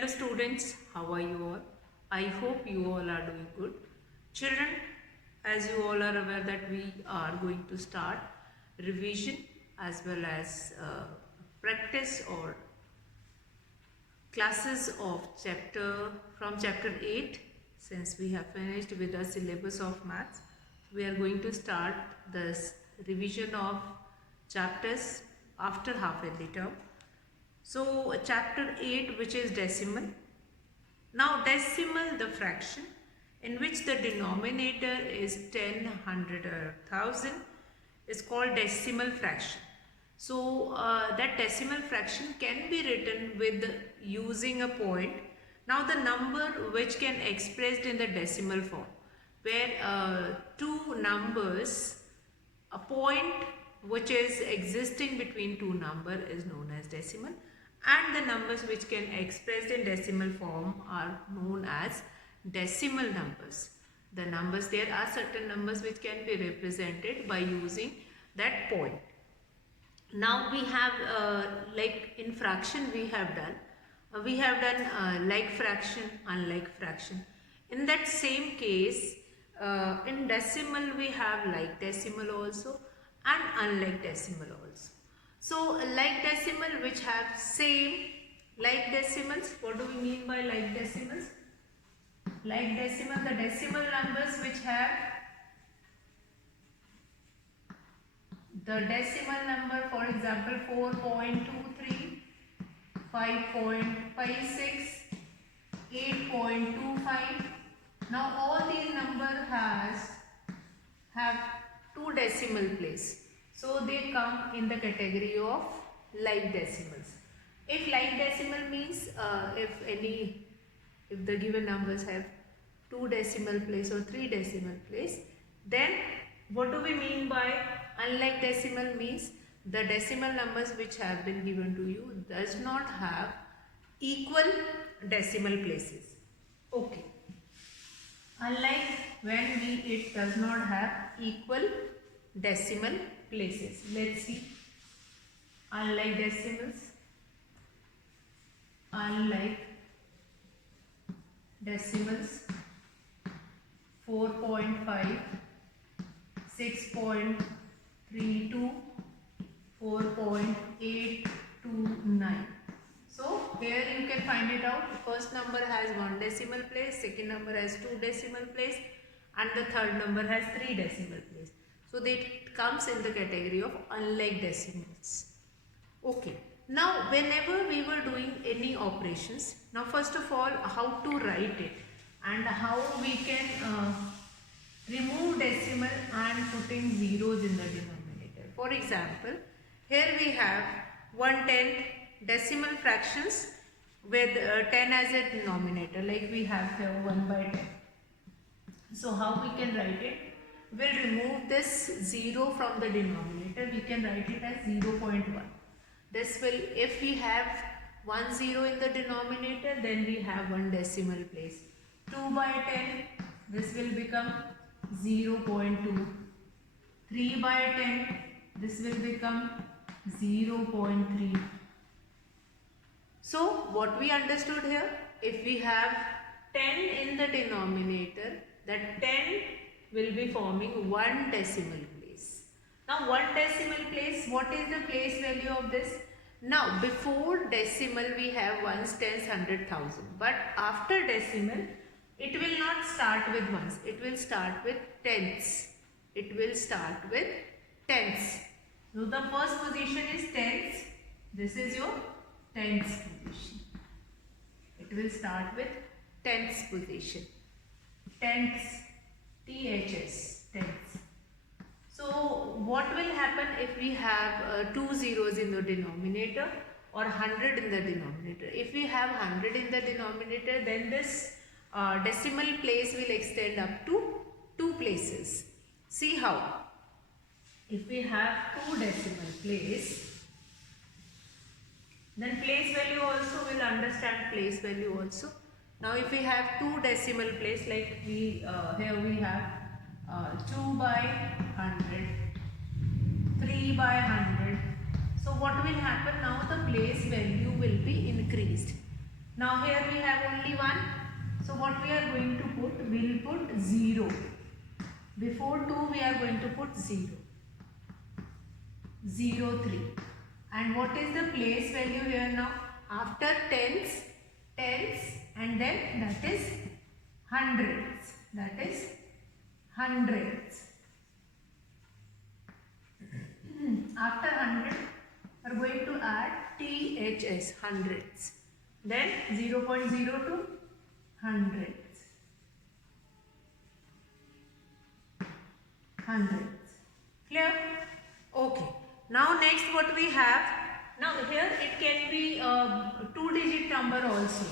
Hello students, how are you all? I hope you all are doing good. Children, as you all are aware that we are going to start revision as well as practice or classes of chapter 8, since we have finished with the syllabus of maths. We are going to start this revision of chapters after half yearly term. So chapter 8, which is decimal. Now decimal, the fraction in which the denominator is 10, 100 or 1000 is called decimal fraction. So that decimal fraction can be written with using a point. Now the number which can expressed in the decimal form, where two numbers, a point which is existing between two numbers is known as decimal, and the numbers which can expressed in decimal form are known as decimal numbers. The numbers, there are certain numbers which can be represented by using that point. Now we have like in fraction we have done like fraction, unlike fraction. In that same case, in decimal we have like decimal also and unlike decimal also. So like decimal which have same like decimals. What do we mean by like decimals? Like decimal, the decimal numbers which have the decimal number, for example 4.23, 5.56, 8.25. Now all these numbers have two decimal place, so they come in the category of like decimals. If like decimal means if the given numbers have two decimal place or three decimal place, then what do we mean by unlike decimal? Means the decimal numbers which have been given to you does not have equal decimal places. Okay. Unlike when it does not have equal decimal places. Let's see. Unlike decimals. Unlike decimals. 4.5, 6.32, 4.829. So here you can find it out. First number has one decimal place, second number has two decimal place, and the third number has three decimal place. So that comes in the category of unlike decimals. Okay. Now whenever we were doing any operations, now first of all how to write it and how we can remove decimal and putting zeros in the denominator. For example, here we have 1/10 decimal fractions with 10 as a denominator, like we have here 1/10. So how we can write it? We'll remove this 0 from the denominator. We can write it as 0.1. This will, if we have 1 0 in the denominator, then we have one decimal place. 2/10, this will become 0.2. 3/10, this will become 0.3. So what we understood here, if we have 10 in the denominator, that 10 will be forming one decimal place. Now one decimal place, what is the place value of this? Now before decimal we have ones, tens, 100, 1000, but after decimal it will not start with ones, it will start with tens. It will start with tens. So the first position is tens. This is your tens position. It will start with tens position. Tens. THS. Tens. So what will happen if we have two zeros in the denominator or 100 in the denominator? If we have 100 in the denominator, then this decimal place will extend up to two places. See how? If we have two decimal place, then place value also will understand place value also. Now if we have two decimal place, like we here we have 2/100, 3/100. So what will happen now? The place value will be increased. Now here we have only 1. So what we are going to put? We will put 0. Before 2 we are going to put 0. 0, 3. And what is the place value here now? After tens and then that is hundreds. That is hundreds. After 100 we are going to add THS, hundreds. Then 0.02 hundreds. Hundreds. Clear? Okay. Now next what we have, now here it can be a 2-digit number also.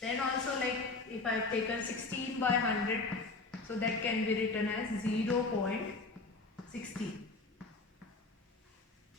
Then also, like if I have taken 16 by 100, so that can be written as 0.16.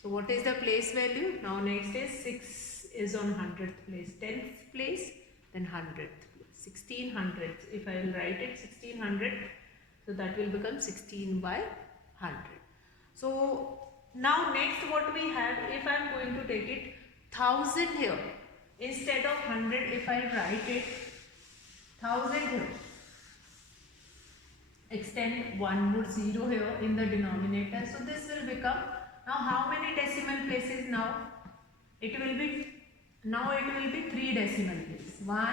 So what is the place value? Now next is 6 is on 100th place, 10th place, then 100th place, 1600. If I will write it 1600, so that will become 16 by 100. So now next what we have, if I am going to take it 1000 here, instead of 100 if I write it 1000 here, extend one more 0 here in the denominator, so this will become, now how many decimal places now? It will be 3 decimal places, 1,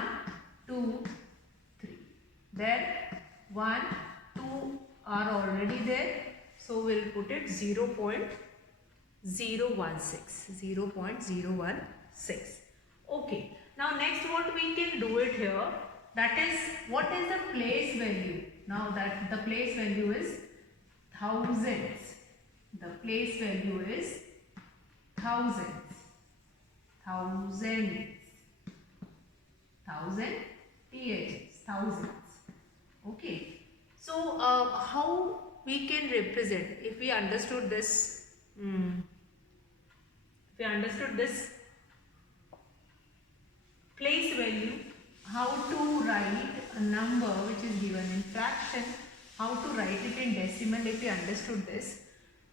2, 3. Then 1, 2 are already there, so we'll put it 0.016. Okay. Now next what we can do it here, that is, what is the place value? Now that the place value is thousands. The place value is thousands. Thousand. THs. Thousands. Okay. So how we can represent, if we understood this, place value, how to write a number which is given in fraction, how to write it in decimal, if we understood this,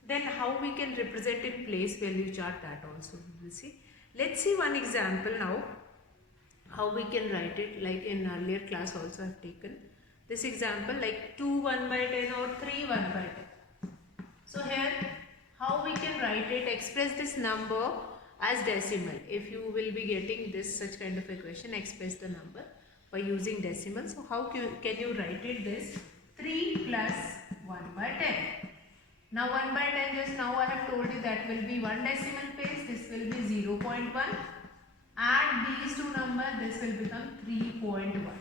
then how we can represent in place value chart, that also we will see. Let's see one example now, how we can write it, like in earlier class also I have taken this example, like 2 1 by 10 or 3 1 by 10. So here how we can write it, express this number as decimal. If you will be getting this such kind of equation, express the number by using decimal. So how can you write it this? 3 plus 1 by 10. Now 1 by 10, just now I have told you that will be 1 decimal place, this will be 0.1. Add these two numbers, this will become 3.1.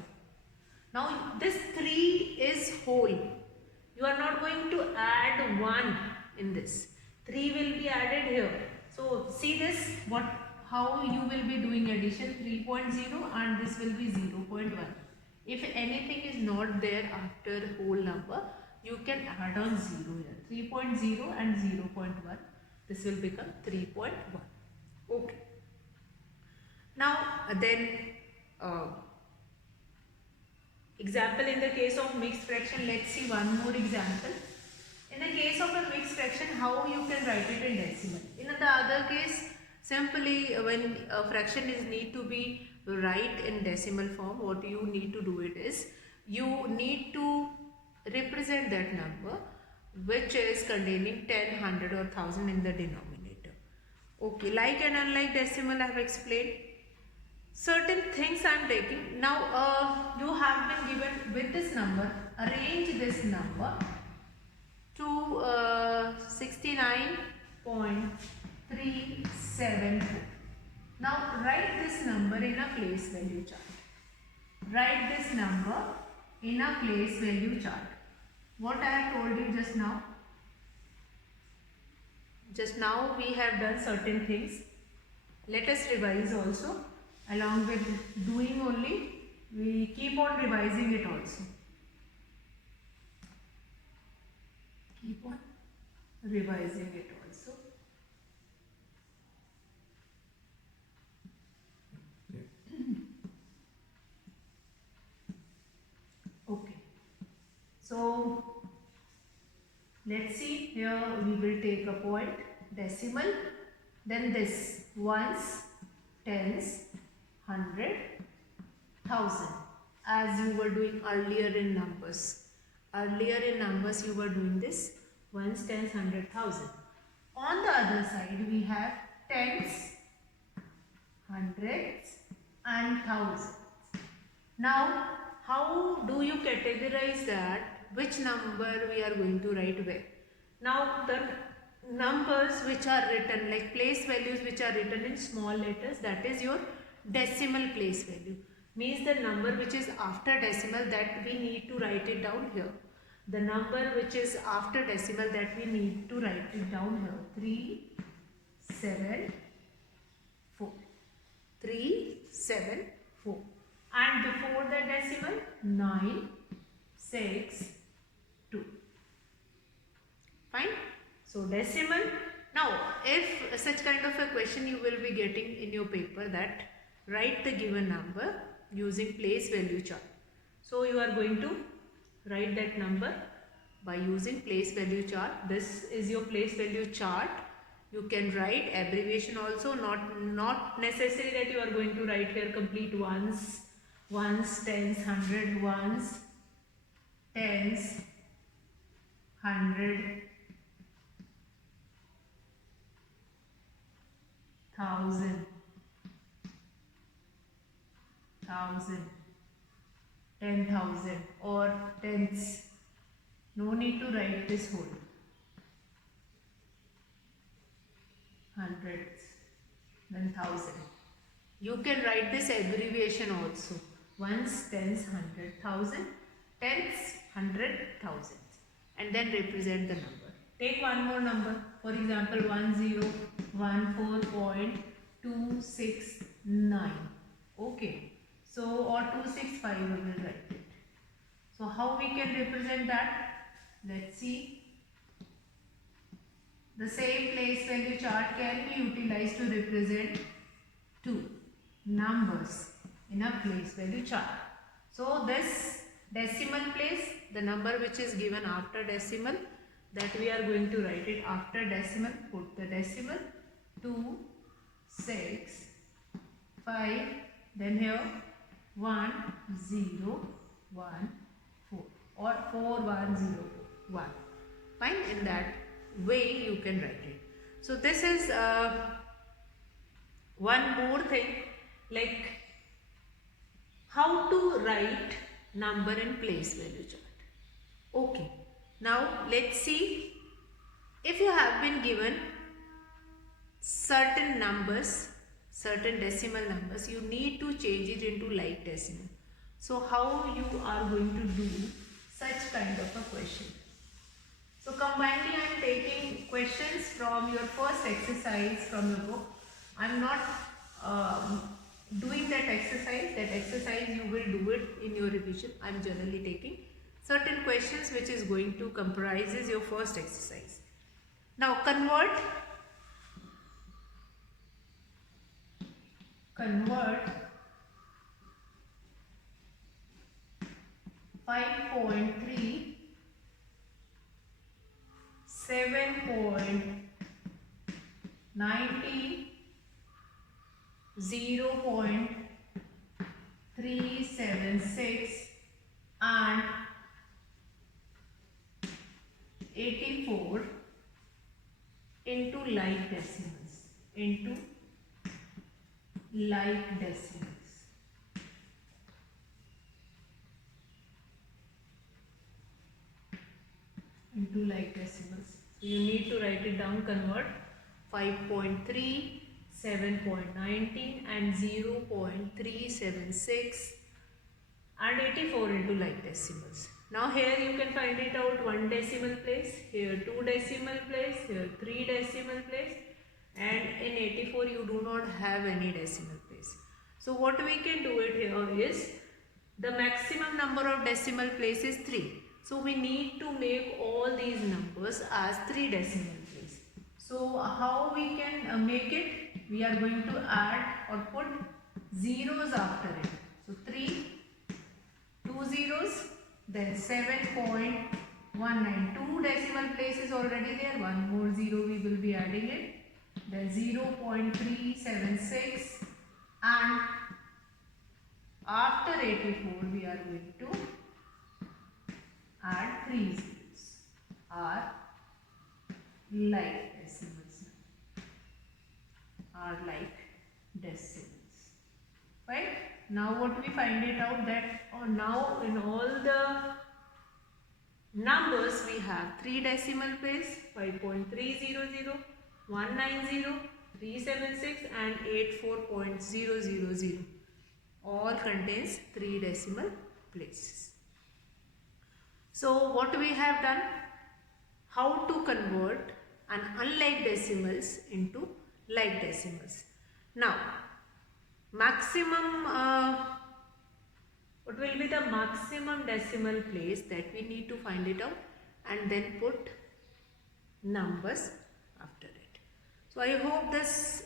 Now this 3 is whole. You are not going to add 1 in this. 3 will be added here. So see this, how you will be doing addition, 3.0 and this will be 0.1. If anything is not there after whole number, you can add on 0 here. 3.0 and 0.1. This will become 3.1. Okay. Now then example in the case of mixed fraction, let's see one more example. In the case of a mixed fraction, how you can write it in decimal. In the other case, simply when a fraction is need to be write in decimal form, what you need to do it is, you need to represent that number which is containing 10, 100 or 1000 in the denominator. Okay, like and unlike decimal I have explained. Certain things I am taking. Now you have been given with this number, arrange this number to 69.374. Now write this number in a place value chart. Write this number in a place value chart. What I have told you just now. Just now we have done certain things. Let us revise also. Along with doing only, we keep on revising it also. Keep on revising it also. Okay. So let's see, here we will take a point, decimal, then this ones, tens, 100, 1000 as you were doing earlier in numbers. Earlier in numbers you were doing this ones, tens, 100,000. On the other side we have tens, hundreds and thousands. Now how do you categorize that? Which number we are going to write where? Now the numbers which are written, like place values which are written in small letters, that is your decimal place value. Means the number which is after decimal, that we need to write it down here. The number which is after decimal, that we need to write it down here. 3, 7, 4. 3, 7, 4. And before the decimal, 9, 6, 2. Fine. So decimal. Now if such kind of a question you will be getting in your paper, that write the given number using place value chart. So you are going to write that number by using place value chart. This is your place value chart. You can write abbreviation also, not necessary that you are going to write here complete ones, tens, hundred, ones, tens, 100, 1000, 10,000 or tens. No need to write this whole. Hundreds, then 1,000. You can write this abbreviation also. Ones, tens, 100,000, tens, 100,000, and then represent the number. Take one more number. For example, 1014.269. Okay. So or 265 we will write it. So how we can represent that? Let's see. The same place value chart can be utilized to represent two numbers in a place value chart. So this decimal place, the number which is given after decimal, that we are going to write it after decimal. Put the decimal 2, 6, 5, then here 1, 0, 1, 4 or 4, 1, 0, 1. Fine, in that way you can write it. So this is one more thing, like how to write number in place value chart. Okay, now let's see, if you have been given certain numbers, certain decimal numbers, you need to change it into like decimal. So how you are going to do such kind of a question? So combinedly I am taking questions from your first exercise from your book. I am not doing that exercise. That exercise you will do it in your revision. I am generally taking certain questions which is going to comprises your first exercise. Now convert 5.3, 7.90, 0.376 and 84 into like decimals, into like decimals. Into like decimals. So you need to write it down, convert 5.3, 7.19 and 0.376 and 84 into like decimals. Now here you can find it out, 1 decimal place, here 2 decimal place, here 3 decimal place, and in 84 you do not have any decimal place. So what we can do it here is, the maximum number of decimal place is 3. So we need to make all these numbers as 3 decimal place. So how we can make it? We are going to add or put zeros after it. So 3, 2 zeros, then 7.19. 2 decimal place is already there. 1 more 0 we will be adding it. Then 0.376 and after 84 we are going to add 3 zeros, are like decimals, are like decimals. Right? Now what we find it out that now in all the numbers we have 3 decimal place, 5.300, 190, 376 and 84.000 all contains 3 decimal places. So what we have done, how to convert an unlike decimals into like decimals. Now maximum what will be the maximum decimal place that we need to find it out and then put numbers after it. So I hope this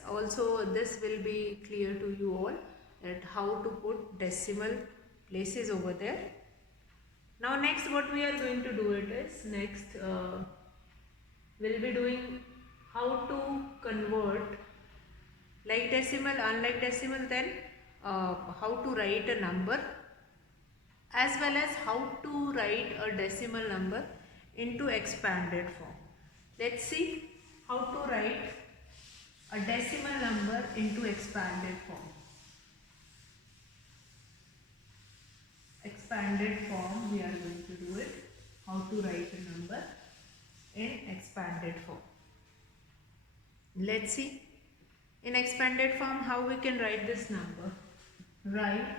will be clear to you all, that how to put decimal places over there. Now next what we are going to do it is, next we'll be doing how to convert like decimal, unlike decimal, then how to write a number, as well as how to write a decimal number into expanded form. Let's see how to write a decimal number into expanded form. Expanded form we are going to do it, how to write a number in expanded form. Let's see in expanded form how we can write this number. Write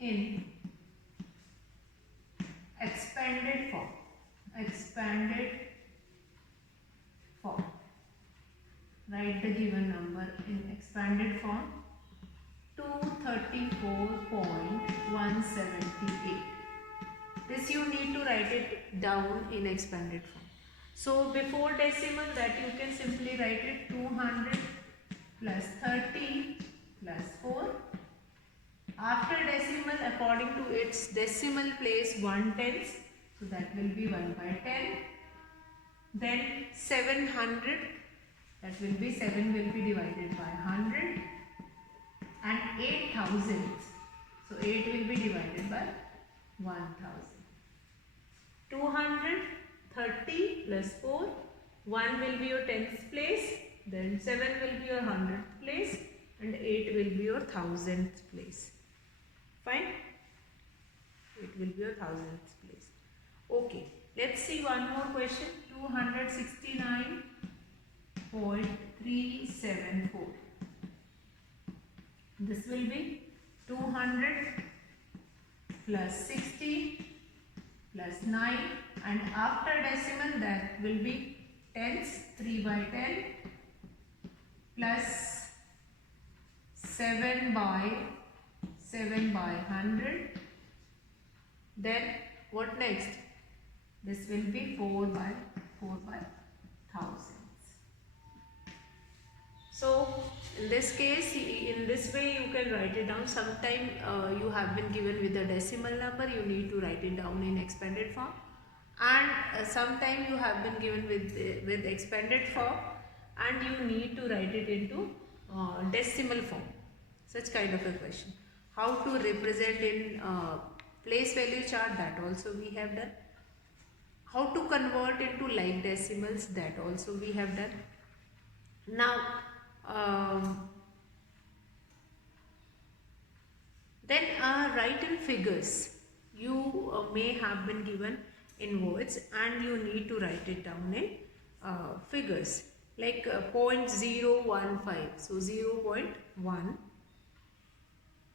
in expanded form. Expanded form. Write the given number in expanded form. 234.178. This you need to write it down in expanded form. So before decimal, that you can simply write it 200 plus 30 plus 4. After decimal, according to its decimal place, 1/10, so that will be 1/10. Then 700, that will be 7 will be divided by 100, and 8,000, so 8 will be divided by 1000. 230 plus 4, 1 will be your 10th place, then 7 will be your 100th place, and 8 will be your 1000th place. Fine? It will be your 1000th place. Okay, let's see one more question. 269.374. This will be 200 plus 60 plus 9, and after decimal that will be tens, 3/10 plus 7/100. Then what next? This will be 4/1000. So in this case, in this way you can write it down. Sometime you have been given with a decimal number, you need to write it down in expanded form, and sometime you have been given with expanded form and you need to write it into decimal form. Such kind of a question. How to represent in place value chart, that also we have done. How to convert into like decimals, that also we have done. Now then write in figures. You may have been given in words and you need to write it down in figures, like 0.015, so 0.1,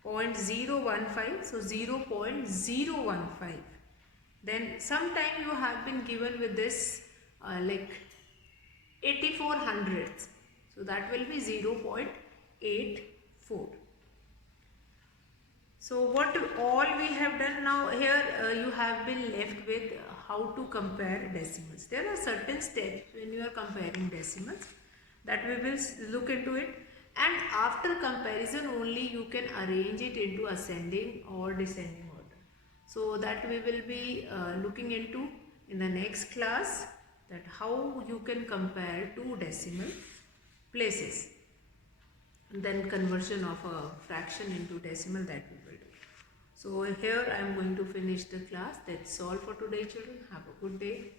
0.015, so 0.015. Then sometime you have been given with this like 84 hundredths, so that will be 0.84. So what all we have done now here, you have been left with how to compare decimals. There are certain steps when you are comparing decimals that we will look into it, and after comparison only you can arrange it into ascending or descending order. So that we will be looking into in the next class, that how you can compare two decimal places, and then conversion of a fraction into decimal, that we will do. So here I am going to finish the class. That's all for today, children. Have a good day.